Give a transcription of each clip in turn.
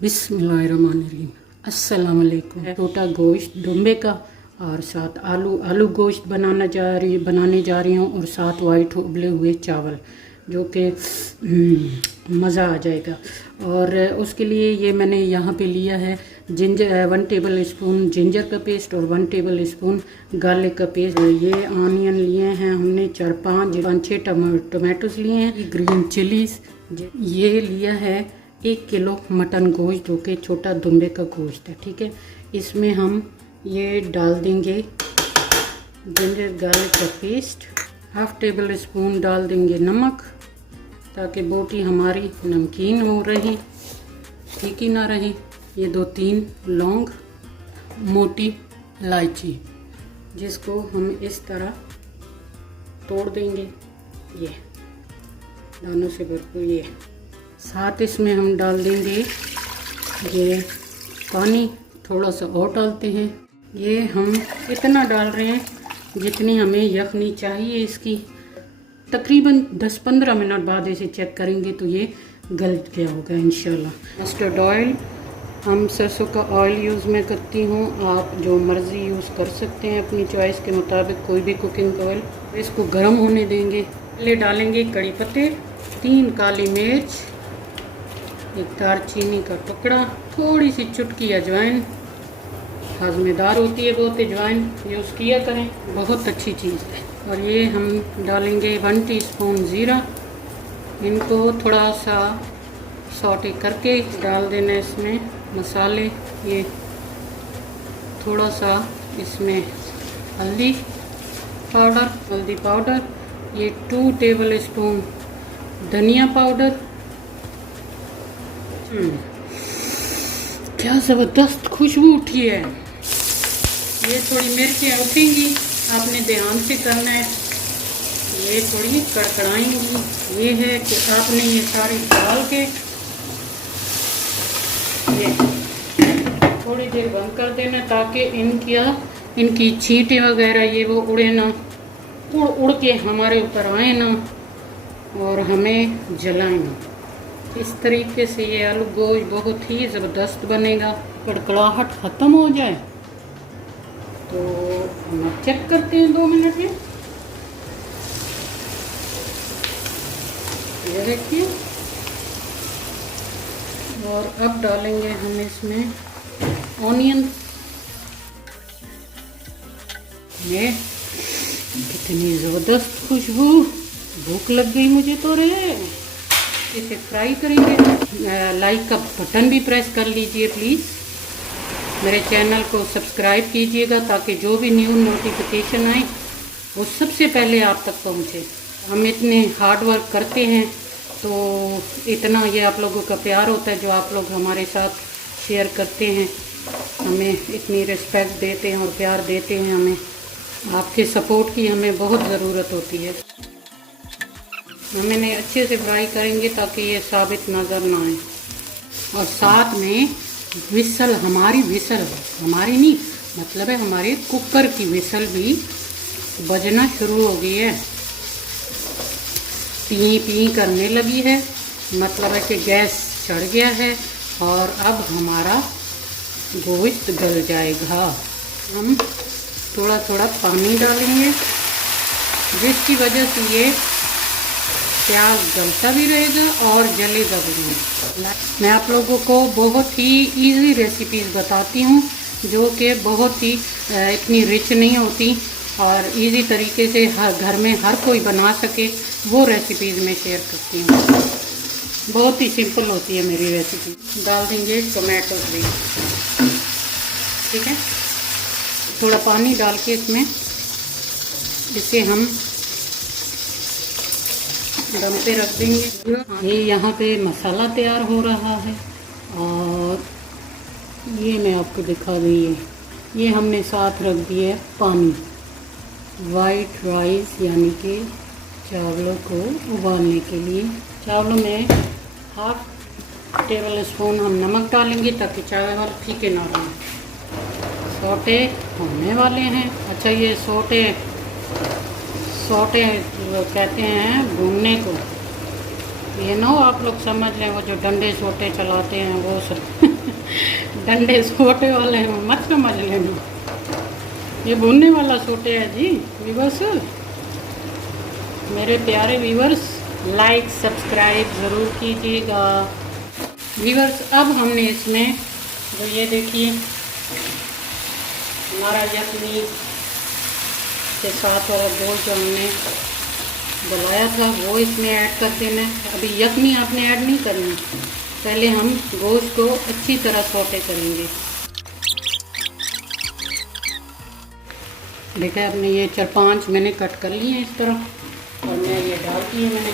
बिस्मिल्लाहिर्रहमानिर्रहीम। अस्सलाम वालेकुम। छोटा गोश्त डुम्बे का और साथ आलू गोश्त बनाने जा रही हूँ और साथ वाइट उबले हुए चावल जो कि मज़ा आ जाएगा। और उसके लिए ये मैंने यहाँ पे लिया है जिंजर 1 टेबल स्पून जिंजर का पेस्ट और 1 टेबल स्पून गार्लिक का पेस्ट। ये ऑनियन लिए हैं हमने 4-5-6 टमाटोस लिए हैं, ग्रीन चिलीज। ये लिया है 1 किलो मटन गोश्त जो कि छोटा दुम्बे का गोश्त है। ठीक है, इसमें हम ये डाल देंगे जिंजर गार्लिक का पेस्ट। 1/2 टेबल स्पून डाल देंगे नमक ताकि बोटी हमारी नमकीन हो रही, फीकी ना रही। ये 2-3 लौंग, मोटी इलायची जिसको हम इस तरह तोड़ देंगे, ये दानों से भरपूर। ये साथ इसमें हम डाल देंगे ये पानी, थोड़ा सा और डालते हैं। ये हम इतना डाल रहे हैं जितनी हमें यखनी चाहिए इसकी। तकरीबन 10-15 मिनट बाद इसे चेक करेंगे तो ये गल गया होगा इंशाल्लाह। मस्टर्ड ऑयल, हम सरसों का ऑयल यूज़ मैं करती हूँ, आप जो मर्ज़ी यूज़ कर सकते हैं अपनी चॉइस के मुताबिक, कोई भी कुकिंग ऑयल। इसको गर्म होने देंगे। पहले डालेंगे कड़ी पत्ते, 3 काली मिर्च, 1 दालचीनी का टुकड़ा, थोड़ी सी चुटकी अजवाइन। हज़मेदार होती है बहुत अजवाइन, यूज़ किया करें, बहुत अच्छी चीज़ है। और ये हम डालेंगे 1 टीस्पून ज़ीरा। इनको थोड़ा सा सौटे करके डाल देना इसमें मसाले। ये थोड़ा सा इसमें हल्दी पाउडर, ये 2 टेबल स्पून धनिया पाउडर। क्या ज़बरदस्त खुशबू उठी है। ये थोड़ी मिर्चें उठेंगी, आपने ध्यान से करना है, ये थोड़ी कड़कड़ाएंगी। ये है कि आपने ये सारी डाल के ये थोड़ी देर बंद कर देना ताकि इनकी छींटे वगैरह ये वो उड़े ना, उड़ के हमारे ऊपर आए ना और हमें जलाए ना। इस तरीके से ये आलू गोश्त बहुत ही ज़बरदस्त बनेगा। कड़कड़ाहट ख़त्म हो जाए तो हम चेक करते हैं 2 मिनट में। ये देखिए, और अब डालेंगे हम इसमें ऑनियन। ये कितनी ज़बरदस्त खुशबू, भूख लग गई मुझे तो रे। इसे फ्राई करेंगे। लाइक का बटन भी प्रेस कर लीजिए प्लीज़। मेरे चैनल को सब्सक्राइब कीजिएगा ताकि जो भी न्यू नोटिफिकेशन आए वो सबसे पहले आप तक पहुँचे। हम इतने हार्ड वर्क करते हैं तो इतना ये आप लोगों का प्यार होता है जो आप लोग हमारे साथ शेयर करते हैं, हमें इतनी रिस्पेक्ट देते हैं और प्यार देते हैं। हमें आपके सपोर्ट की हमें बहुत ज़रूरत होती है। हम इन्हें अच्छे से फ्राई करेंगे ताकि ये साबित नज़र ना आए। और साथ में विसल, हमारी नहीं, मतलब है हमारे कुकर की विसल भी बजना शुरू हो गई है, पी पी करने लगी है। मतलब है कि गैस चढ़ गया है और अब हमारा गोश्त गल जाएगा। हम थोड़ा थोड़ा पानी डालेंगे जिसकी वजह से ये प्याज गलता भी रहेगा और जलेगा भी नहीं। मैं आप लोगों को बहुत ही इजी रेसिपीज़ बताती हूँ जो कि बहुत ही इतनी रिच नहीं होती और इजी तरीके से घर में हर कोई बना सके, वो रेसिपीज़ मैं शेयर करती हूँ। बहुत ही सिंपल होती है मेरी रेसिपी। डाल देंगे टोमेटो भी, ठीक है। थोड़ा पानी डाल के इसमें इसे हम दम पे रख देंगे। ये यहाँ पे मसाला तैयार हो रहा है और ये मैं आपको दिखा दी। ये हमने साथ रख दिया है पानी, वाइट राइस यानी कि चावलों को उबालने के लिए। चावलों में 1/2 टेबल स्पून हम नमक डालेंगे ताकि चावल फीके ना रहें। सोटे होने वाले हैं। अच्छा, ये सोटे कहते हैं भूनने को, ये ना आप लोग समझ लें वो जो डंडे सोटे चलाते हैं वो सब डंडे सोटे वाले हैं, मत समझ लेना। ये भूनने वाला सोटे है जी व्यूवर्स। मेरे प्यारे व्यूवर्स, लाइक सब्सक्राइब ज़रूर कीजिएगा। व्यूवर्स, अब हमने इसमें जो ये देखिए हमारा यखनी के साथ वाला गोश्त जो हमने गलाया था वो इसमें ऐड कर देना है। अभी यखनी आपने ऐड नहीं करनी, पहले हम गोश्त को अच्छी तरह सौटे करेंगे। देखा आपने, ये 4-5 मैंने कट कर लिए हैं इस तरह और मैं ये डाल दी है मैंने।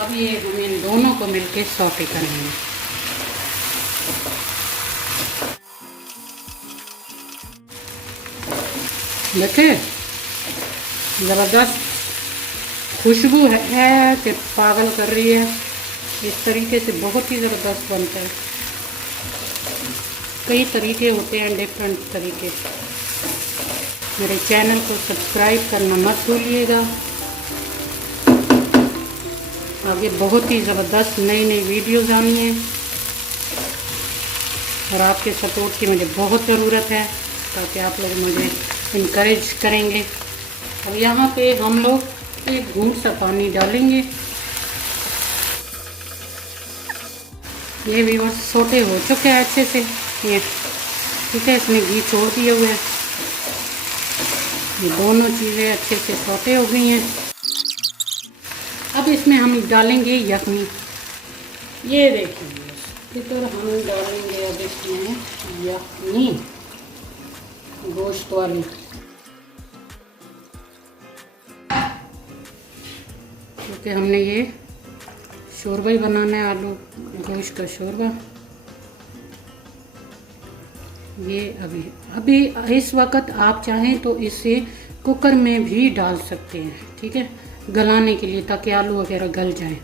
अब ये हम इन दोनों को मिलके सौटे करेंगे। देखे ज़बरदस्त खुशबू है कि पागल कर रही है। इस तरीके से बहुत ही ज़बरदस्त बनता है। कई तरीके होते हैं, डिफरेंट तरीके। मेरे चैनल को सब्सक्राइब करना मत भूलिएगा। आगे बहुत ही ज़बरदस्त नई नई वीडियोज़ आनी है और आपके सपोर्ट की मुझे बहुत ज़रूरत है, ताकि आप लोग मुझे इनकरेज करेंगे। अब यहाँ पे हम लोग एक घूंट सा पानी डालेंगे। ये भी बस सोटे हो चुके हैं अच्छे से, ये ठीक है। इसमें घी छोड़ दिए हुए हैं, ये दोनों चीज़ें अच्छे से सोटे हो गई हैं। अब इसमें हम डालेंगे यखनी। ये देखिए इधर हम डालेंगे अब इसमें यखनी गोश्त वाली। क्योंकि हमने ये शोरबा ही बनाना है, आलू गोश्त का शोरबा। ये अभी इस वक्त आप चाहें तो इसे कुकर में भी डाल सकते हैं, ठीक है, गलाने के लिए, ताकि आलू वगैरह गल जाए।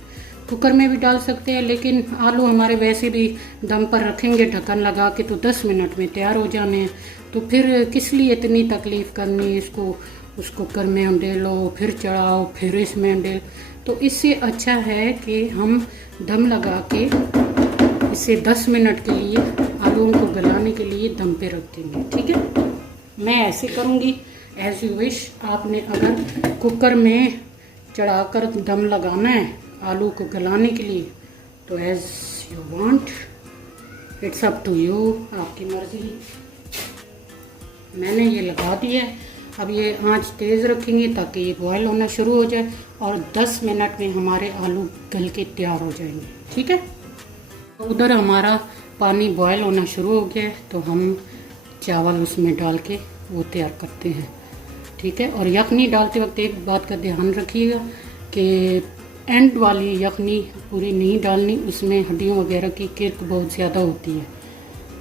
कुकर में भी डाल सकते हैं, लेकिन आलू हमारे वैसे भी दम पर रखेंगे ढक्कन लगा के तो 10 मिनट में तैयार हो जाने हैं। तो फिर किस लिए इतनी तकलीफ़ करनी, इसको उस कुकर में उंडेलो, फिर चढ़ाओ, फिर इसमें उंडेल। तो इससे अच्छा है कि हम दम लगा के इसे 10 मिनट के लिए आलूओं को गलाने के लिए दम पे रख देंगे, ठीक है। मैं ऐसे करूँगी, एज यू विश। आपने अगर कुकर में चढ़ाकर दम लगाना है आलू को गलाने के लिए तो as you want, it's up to you, आपकी मर्ज़ी। मैंने ये लगा दिया है। अब ये आंच तेज़ रखेंगे ताकि ये बॉयल होना शुरू हो जाए और 10 मिनट में हमारे आलू गल के तैयार हो जाएंगे, ठीक है। तो उधर हमारा पानी बॉयल होना शुरू हो गया है, तो हम चावल उसमें डाल के वो तैयार करते हैं, ठीक है। और यखनी डालते वक्त एक बात का ध्यान रखिएगा कि एंड वाली यखनी पूरी नहीं डालनी, उसमें हड्डियों वगैरह की किरक बहुत ज़्यादा होती है।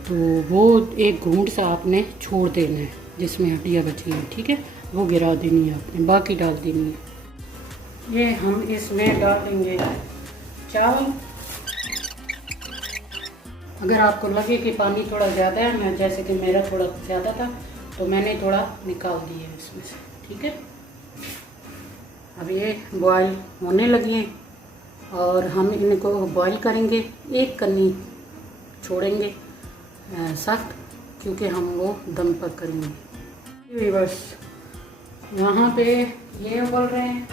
तो वो एक घूंट सा आपने छोड़ देना है जिसमें हड्डियाँ बची हैं, ठीक है, वो गिरा देनी है आपने, बाकी डाल देनी है। ये हम इसमें डाल देंगे चावल। अगर आपको लगे कि पानी थोड़ा ज़्यादा है, मैं जैसे कि मेरा थोड़ा ज़्यादा था तो मैंने थोड़ा निकाल दिया है इसमें से, ठीक है। अब ये बॉयल होने लगी हैं और हम इनको बॉयल करेंगे। एक कन्नी छोड़ेंगे सख्त, क्योंकि हम वो दम पर करेंगे। बस यहाँ पे ये उबल रहे हैं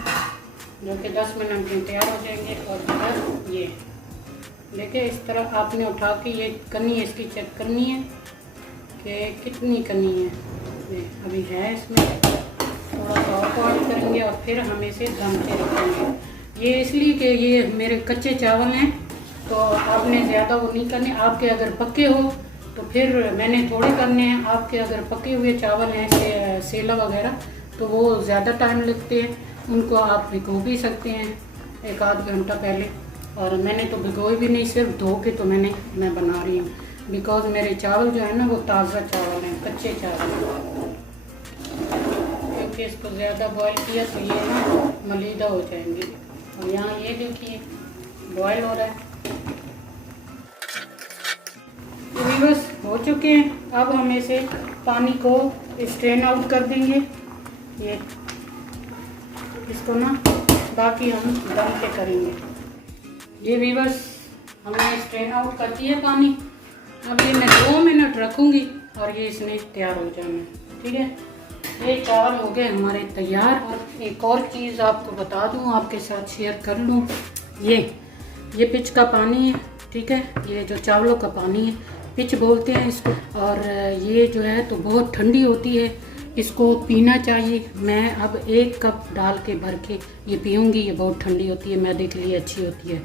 जो कि 10 मिनट में तैयार हो जाएंगे। और इधर ये देखिए, इस तरह आपने उठा के ये कन्नी इसकी चेक करनी है कि कितनी कन्नी है। ये अभी है, इसमें थोड़ा सा और बॉयल करेंगे और फिर हम इसे दम पे रखेंगे। ये इसलिए कि ये मेरे कच्चे चावल हैं, तो आपने ज़्यादा वो नहीं करने। आपके अगर पक्के हो तो फिर मैंने थोड़े करने हैं। आपके अगर पके हुए चावल हैं सेला वगैरह तो वो ज़्यादा टाइम लगते हैं, उनको आप भिगो भी सकते हैं 1-आध घंटा पहले। और मैंने तो भिगोए भी नहीं, सिर्फ धो के तो मैं बना रही हूँ, बिकॉज मेरे चावल जो है ना वो ताज़ा चावल हैं, कच्चे चावल हैं। क्योंकि इसको ज़्यादा बॉयल किया तो ये ना मलीदा हो जाएंगे। और यहाँ ये देखिए बॉयल हो रहा है, ये बस हो चुके हैं। अब हम इसे पानी को स्ट्रेन आउट कर देंगे, ये इसको ना, बाकी हम दम पे करेंगे। ये भी बस हमने स्ट्रेन आउट कर दिया पानी। अब ये मैं 2 मिनट रखूँगी और ये इसने तैयार हो जाना, ठीक है। ये चावल हो गए हमारे तैयार। और एक और चीज़ आपको बता दूँ, आपके साथ शेयर कर लूँ, ये पिच का पानी है, ठीक है। ये जो चावलों का पानी है, पिच बोलते हैं इसको। और ये जो है तो बहुत ठंडी होती है, इसको पीना चाहिए। मैं अब 1 कप डाल के भर के ये पीऊँगी। ये बहुत ठंडी होती है, मैदे के लिए अच्छी होती है।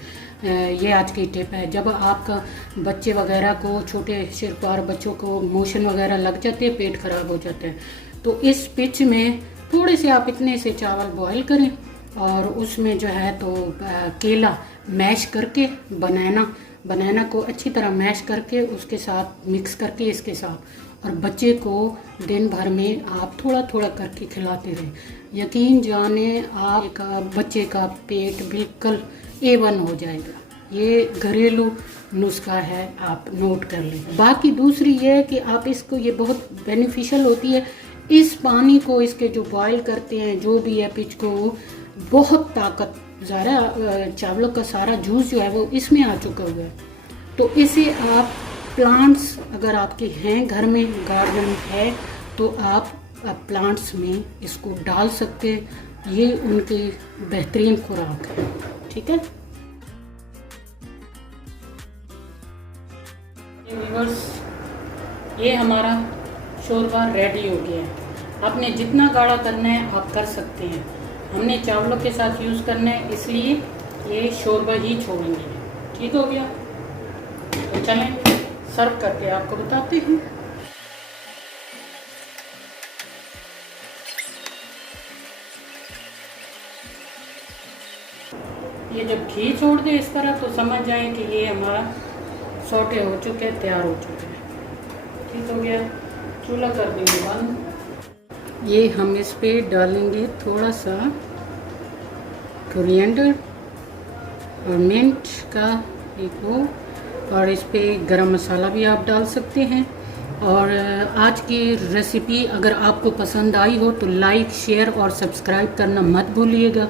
ये आज की टिप है। जब आपका बच्चे वगैरह को, छोटे शिरपार बच्चों को मोशन वगैरह लग जाते हैं, पेट खराब हो जाता है, तो इस पिच में थोड़े से आप इतने से चावल बॉईल करें और उसमें जो है तो केला मैश करके, बनाना को अच्छी तरह मैश करके उसके साथ मिक्स करके इसके साथ, और बच्चे को दिन भर में आप थोड़ा थोड़ा करके खिलाते रहें। यकीन जाने आपका बच्चे का पेट बिल्कुल A1 हो जाएगा। ये घरेलू नुस्खा है, आप नोट कर लें। बाकी दूसरी ये है कि आप इसको, ये बहुत बेनिफिशियल होती है। इस पानी को, इसके जो बॉईल करते हैं जो भी है पिच को, बहुत ताकत, ज़्यादा चावलों का सारा जूस जो है वो इसमें आ चुका हुआ है। तो इसे आप प्लांट्स अगर आपके हैं घर में, गार्डन है, तो आप प्लांट्स में इसको डाल सकते हैं। ये उनकी बेहतरीन खुराक है, ठीक है। ये हमारा शोरबा रेडी हो गया है। आपने जितना गाढ़ा करना है आप कर सकते हैं। हमने चावलों के साथ यूज़ करना है, इसलिए ये शोरबा ही छोड़ेंगे। ठीक हो गया, तो चलें सर्व करके आपको बताते हैं। ये जब घी छोड़ दे इस तरह, तो समझ जाएं कि ये हमारा सौटे हो चुके हैं, तैयार हो चुके हैं। ठीक हो गया, चूल्हा कर देंगे बंद। ये हम इस पे डालेंगे थोड़ा सा कोरिएंडर और मिंट का एक वो, और इस पे गरम मसाला भी आप डाल सकते हैं। और आज की रेसिपी अगर आपको पसंद आई हो तो लाइक, शेयर और सब्सक्राइब करना मत भूलिएगा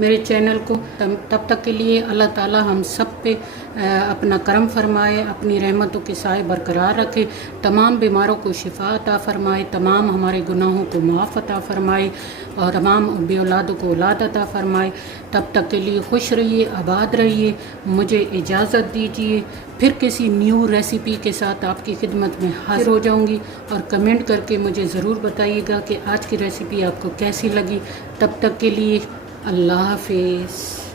मेरे चैनल को। तब तक के लिए अल्लाह ताला हम सब पे अपना करम फरमाए, अपनी रहमतों के साए बरकरार रखे, तमाम बीमारों को शिफा अता फरमाए, तमाम हमारे गुनाहों को माफ़ अता फरमाए और तमाम बे औलादों को औलाद अता फरमाए। तब तक के लिए खुश रहिए, आबाद रहिए। मुझे इजाज़त दीजिए, फिर किसी न्यू रेसिपी के साथ आपकी खिदमत में हाजिर हो जाऊंगी। और कमेंट करके मुझे ज़रूर बताइएगा कि आज की रेसिपी आपको कैसी लगी। तब तक के लिए अल्लाह हाफिज़।